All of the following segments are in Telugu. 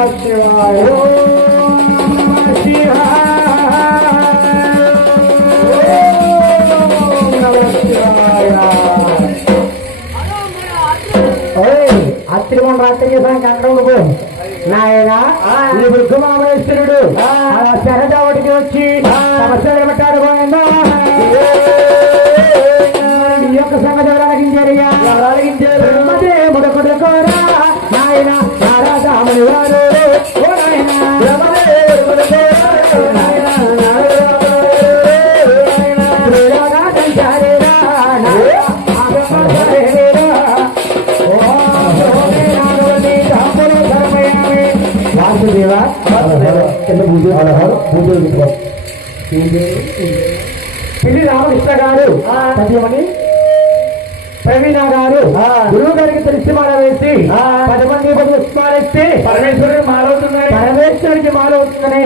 శివాయ అత్తిరిమం రాత్రి చేసానికి అక్కడ ఉండిపో నాయన ఈ వృద్ధమామేశ్వరుడు శరదావుడికి వచ్చి సమస్యలు పెట్టాడు పోయిందా ఈ యొక్క సంగతి అలగించారు ముడకుడు కోరా నాయన నారాజాముని వారు ఓ నాయన పిల్లి రామకృష్ణ గారు సత్యమణి ప్రవీణ గారు గురువు గారికి తెలిసి మాల వేసి 10 మంది పుష్పాలిస్తే పరమేశ్వరికి మాలవుతుందని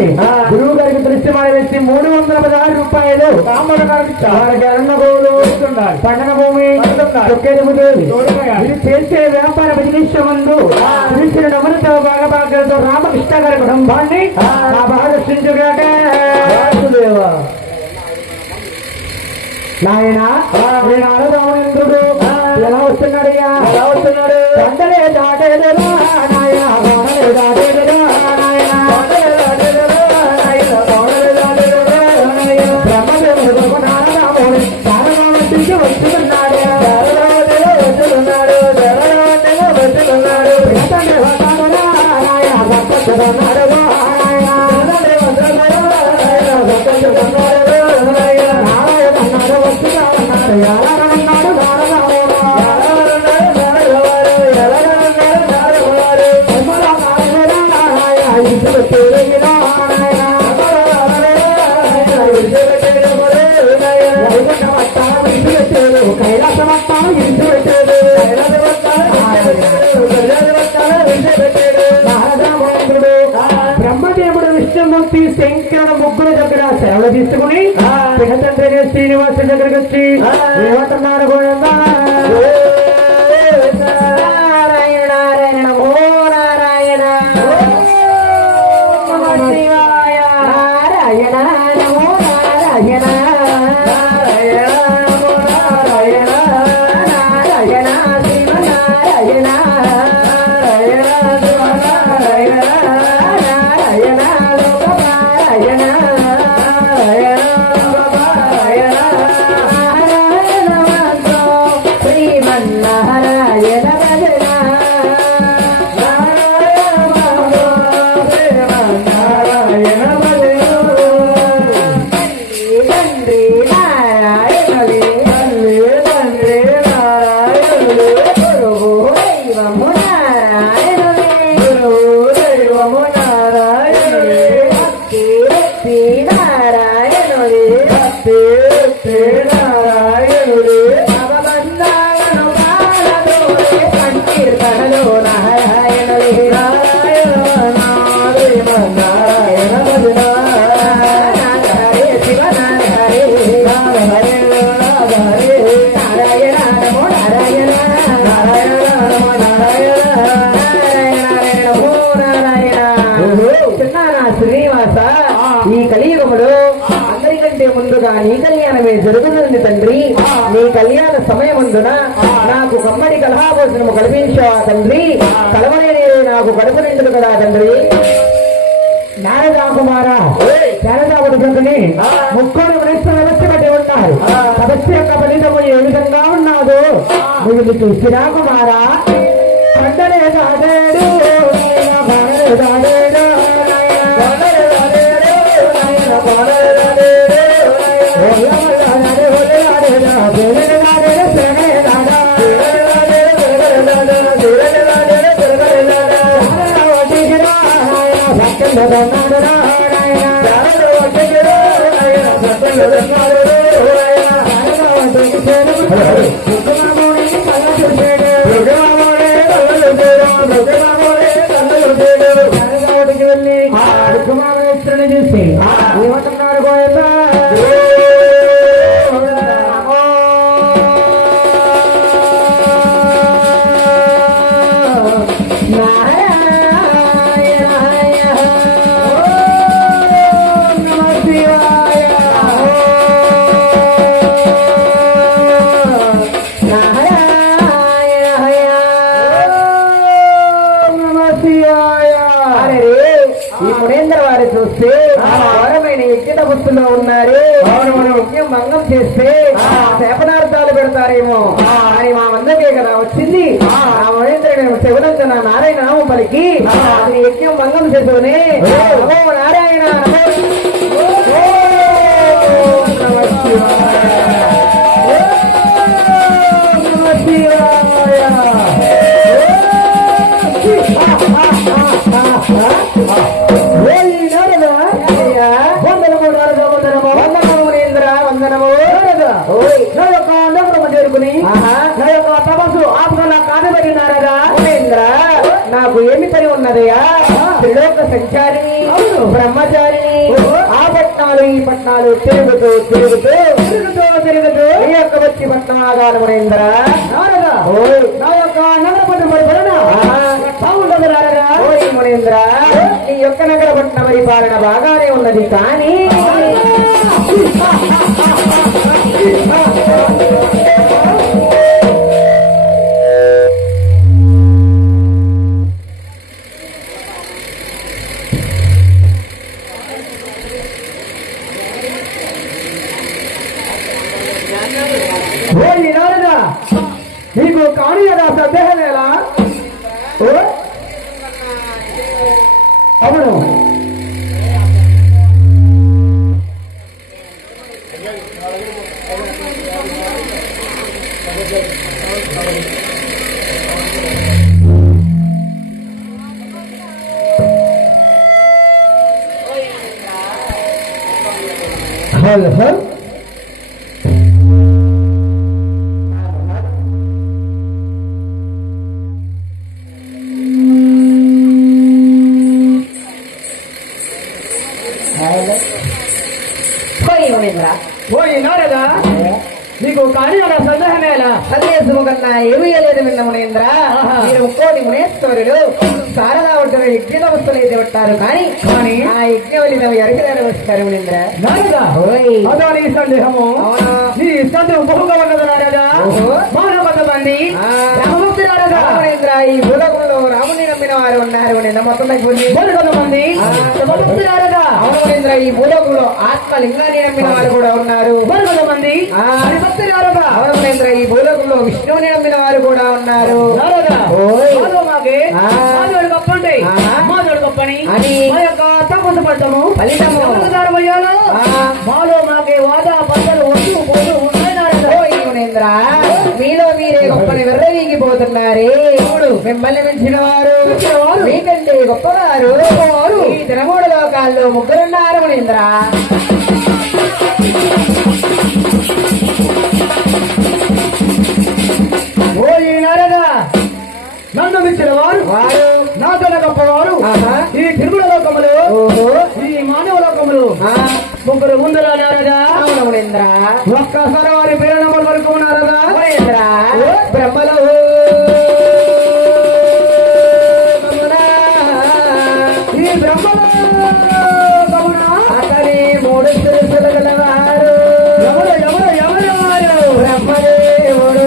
గురువు గారికి తెలిసి మాల వేసి 316 రూపాయలు పండగ భూమి ఇది చేసే వ్యాపార విధిష్యమందు తెలిసిన నమనతో భాగభాగ్యాలతో రామకృష్ణ గారి కుటుంబాన్ని భాగరక్షించుగాక నాయన రామేంద్రుడు ఎలా వస్తున్నాడయ్యా తండ్రే దాటేదరా నాయన దాటేదరా బ్రహ్మదేవుడు నారాయణుడు నారాయణ వస్తున్నాడు బ్రహ్మదేవుడు విష్ణుమూర్తి శంకరుడు ముగ్గురు దగ్గర సేవలు తీసుకుని తండ్రి శ్రీనివాస దగ్గరికి వచ్చి ఏమంటున్నారు గోవిందా నారాయణ నారాయణ ఓ నారాయణ శివాయ నారాయణ నమో నారాయణ ఈ కలియుగములో అందరికంటే ముందుగా నీ కళ్యాణమే జరుగుతుంది తండ్రి. నీ కళ్యాణ సమయమందున నాకు కమ్మడి కలహాభోజనము కల్పించావా తండ్రి. కలవలేని నాకు కడుపు నిండుదు కదా తండ్రి. నారదా కుమార శారదావుడి గంతుని ముక్కోడు మనుషులు వ్యవస్థపడి ఉన్నారు. తపస్సు యొక్క ఫలితము ఏ విధంగా ఉన్నాదో నువ్వు చూసిరా కుమారా. పండలే దాడేడు దాడేడు వెళ్ళి కుమారేశ్వరుని చూసి ఏమంటున్నారు గోయల్లా. నారాయణ వారు చూస్తే ఘోరమైన యజ్ఞ తపస్సులో ఉన్నారు. యజ్ఞం భంగం చేస్తే శాపనార్థాలు పెడతారేమో అని మా మందకే కదా వచ్చింది. ఆ మహేంద్రుడు శివనంత నారాయణ నామం పలికి అతని యజ్ఞం భంగం చేసుకుని నమో నారాయణ నాకు ఏమి పని ఉన్నదయ్యా? త్రిలోక సంచారిని బ్రహ్మచారిని ఆ పట్నాలు ఈ పట్నాలు తిరుగుతూ తిరుగుతూ తిరుగుతూ తిరుగుతూ ఈ యొక్క వచ్చి పట్నం ఆగాలి మహేంద్ర. నా యొక్క నగరపట్నం ఉండదు నారదా. ఓ మహేంద్ర, ఈ యొక్క నగరపట్న పరిపాలన బాగానే ఉన్నది కానీ నీకు కానీ కదా సందేహం ఎలా? అవును, హలో సార్. పోయినారదా? నీకు కానీ అలా సందేహమేలా? సందేశము కన్నా ఏమీ లేదు విన్న మునేంద్ర. మీరు ముక్కోటి మునేశ్వరుడు శారదా ఒడ్డున యజ్ఞ వస్తువులు అయితే పెట్టారు కానీ ఆ యజ్ఞవల్లి నవ్వు ఎరగలేని వస్తారు మునేంద్ర. అదాని సందేహము నీ సందేహం బహుగా ఉన్నది నారదా. మానవండి మునేంద్ర, ఈ భూలోకంలో రాముని నమ్మిన వారు ఉన్నారు మొత్తం కొంతమంది. అవును ఈ భూలోకంలో ఆత్మలింగాన్ని నమ్మిన వారు కూడా ఉన్నారు కొంతమంది. అవును ఈ భూలోకంలో విష్ణువుని నమ్మిన వారు కూడా ఉన్నారు. మీలో మీరే గొప్పని వెర్రవీగిపోతున్నారే. మిమ్మల్ని మించిన వారు మీకంటే గొప్పవారు ఈ తినమూడు లోకాల్లో ముగ్గురున్నారు మునీంద్ర. నన్ను మించిన వారు నాకన్నా గొప్పవారు ఈ తిరుమల లోకములు ఈ మానవ లోకములు ముగ్గురు ముందురా నారదా. మునీంద్ర, ఒక్కసారి వారి పేరునమ్మల వరకు నారదా. మునీంద్ర, బ్రహ్మలో ఈ బ్రహ్మలో అతని మూడు శిరసులు గలవారు. ఎవరు ఎవరు ఎవరు వారు? బ్రహ్మదేవుడు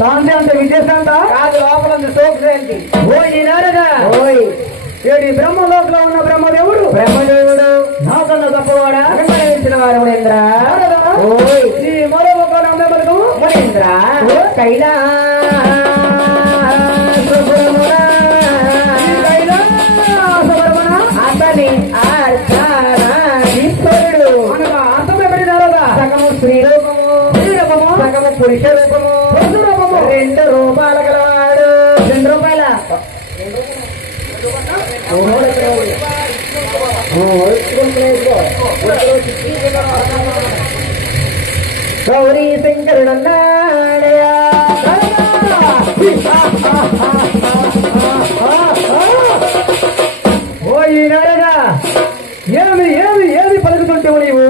శాంతి అంత విజయశాంత కాదు, లోపల సోక్షి. ఓయ్ నారదా, ఓయ్ ఏడి బ్రహ్మలోకంలో ఉన్న బ్రహ్మదేవుడు బ్రహ్మదేవుడు నాకన్నా గొప్పవాడా ఇచ్చిన వారు మునీంద్ర. ఓయ్ ఈ మరో ఒక నమ్మకం మునీంద్ర. కైలా అతని ఈశ్వరుడు అనగా అర్థమెవరి నారదా. సగము శ్రీరూపము సగము పురుష రూపము రెండు రూపాయలు గలవాడు. 2 రూపాయల గౌరీ శంకరుడన్నాడయా. ఓయినాడగా ఏమి ఏమి ఏమి పలుకుతుంటావు నీవు?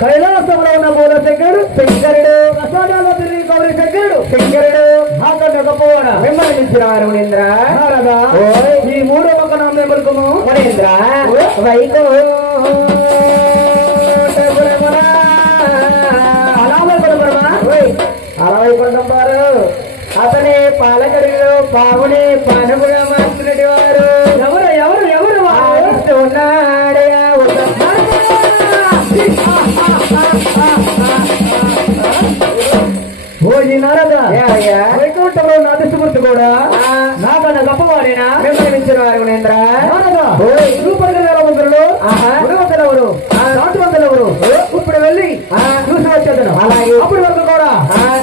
కైలాసంలో ఉన్న మూల శంకరుడు శంకరుడు, ప్రసాదాల్లో తిరిగి గౌరీ శంకరుడు శంకరుడు నాకన్నా గొప్పవాడ. మిమ్మల్ని ఇచ్చిన వారు మునీంద్ర. ఈ మూడో పక్క నామే పలుకుము మునీంద్ర. వైకుంఠపురమున అలాగే రావుడే పనుగా మాత్రటి వారు ఎవరు ఎవరు ఎవరు ఉన్నాడయా ఓజీ నారద వైకుంఠంలో నా దృష్టి కూడా నాకన్నా గొప్పవాడేనా నిర్ణయించిన వారు గుణేంద్ర గుణవంతులెవరు నాటువంతులెవరు ఇప్పుడు వెళ్ళి చూసి వచ్చేదను అలాగే అప్పుడు వరకు కూడా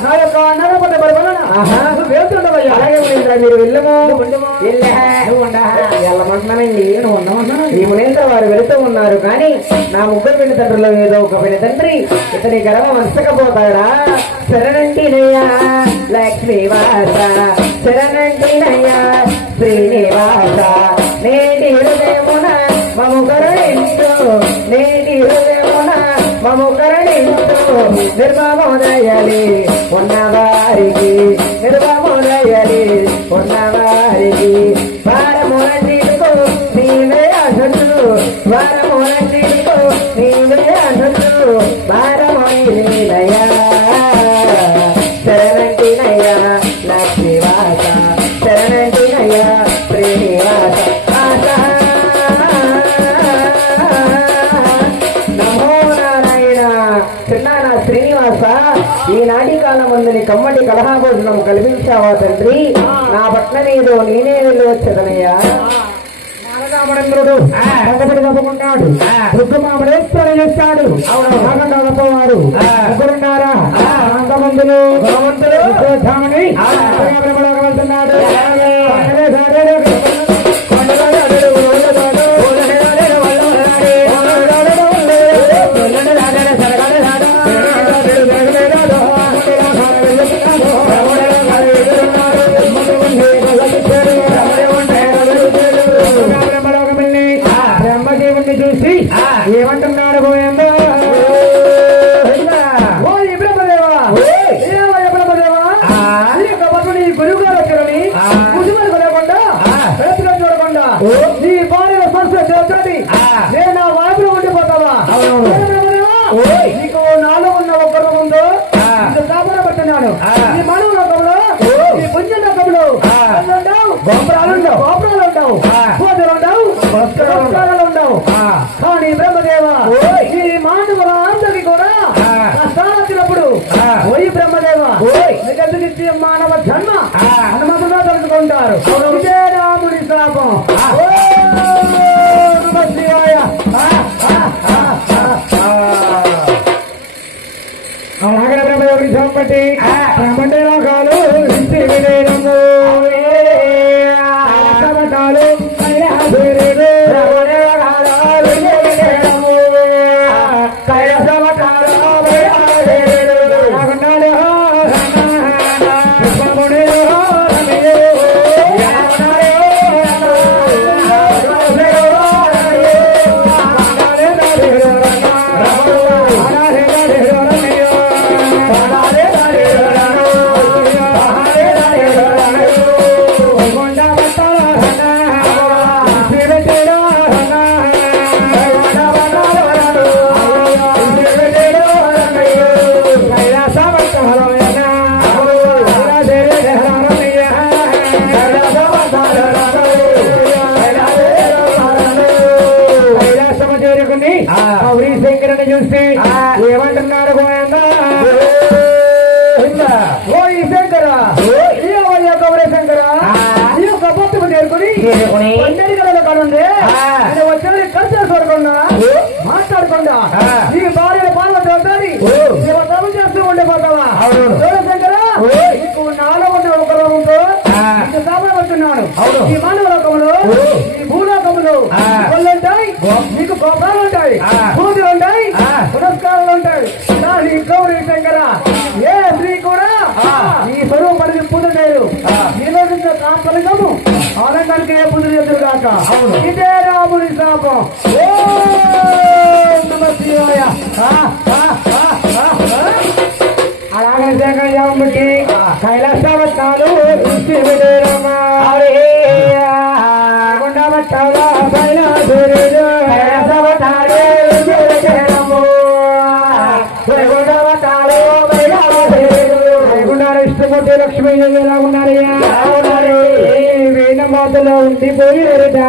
నా యొక్క నరపడ్డ పరిపాలన వెళ్తుండవయ్యా అలాగే గుణేంద్ర మీరు వెళ్ళమో వెళ్ళమంటున్నానండి ఈ మునేంద్ర వారు వెళుతూ ఉన్నారు కానీ నా ముగ్గురు పెళ్లి తండ్రులు ఏదో ఒక పెళ్లి తండ్రి ఇతని గర్వం మనసకపోతాడా శరణంటినయ్యా లక్ష్మీవాస శరణంటినయ్యా శ్రీనివాస నేటి హృదయమున మము కరుణించు నేటి హృదయమున మము కరుణించు నిర్మమోదయలి ఉన్నవారికి నిర్మమోదయలి ఉన్నవారికి వారముల తీరుకో నీవే అసలు వారముల తీరుకో నీవే అసలు వారమోదయా శరణంటినయ్యా లక్ష్మీవాస శరణంటినయ్యా శ్రీనివాస నమో నారాయణ చిన్నాన శ్రీనివాస ఈనాటి కాలం ముందుని కమ్మటి కలహాభోజనం కల్పించావా తండ్రి నా పట్ల నీదో నేనే వెళ్ళి వచ్చేదనయ్యా రామచంద్రుడు భగవతి తప్పుకుంటాడు రుద్రమామడేశ్వరం చేస్తాడు నాగండ గొప్పవారు ముగ్గురున్నారా మందులు భగవంతుడు వెళ్తున్నాడు చూసి ఏమంటున్నాడు పోయిందో గురువు గారు వచ్చారని కుటుంబానికి లేకుండా రైతులను చూడకుండా నీ భార్య సంస్థ నేను నా వాపులో ఉండిపోతావా నీకు నాలో ఉన్న ఒక్కరు ముందు కాపాడ పడుతున్నాను ఈ మానవ లోకంలో ఈ పుణ్య లోకంలో గోపురాలు ఉండవు గోపురాలు ఉండవు పూజలు ఉండవు వస్త్రాలు ఉండవు కానీ బ్రహ్మదేవ ఈ మానవుల అందరికీ కూడా కష్టాలు వచ్చినప్పుడు ఓయి బ్రహ్మదేవ నిత్య మానవ జన్మ హనుమంతుగా తెలుసుకుంటారు ఇదే రాముడి శాపం అలాగే బ్రహ్మదేవుడి శాపం బట్టి బ్రహ్మండే రాగాలు శంకరుని చూసి ఏమంటున్నాడు ఓ ఈ శంకర గౌరీ శంకర ఈ యొక్క అబద్ధము నేర్కొని పన్నెండు గడలో కానుంది వచ్చిన కలిసి చూడకుండా మాట్లాడకుండా ఈ భార్య పాల్గొని తప్పు చేస్తూ ఉండిపోతావా శంకర నీకు నాలో ఉన్న ఒక రోగంతో కాపాడుతున్నాను ఈ మానవ లోకంలో ఈ భూలోకంలో ఉంటాయి నీకు గోపాలు ఉంటాయి పూజలు ఉంటాయి పురస్కారాలు ఉంటాయి కానీ గౌరీ శంకర ఏ స్త్రీ కూడా ఈ స్వరూపానికి పూజ చేయరు నిర్వహించిన ఫలితము ఆనందానికి ఏ పూజలు ఎదురు కాక ఇదే రాముడి శాపం శివాయ అలాగే శంకర బట్టి కైలాసవత్తాలు ఇష్టమూర్తి లక్ష్మీ ఎలా ఉన్నారు కోతలో ఉండిపోయారట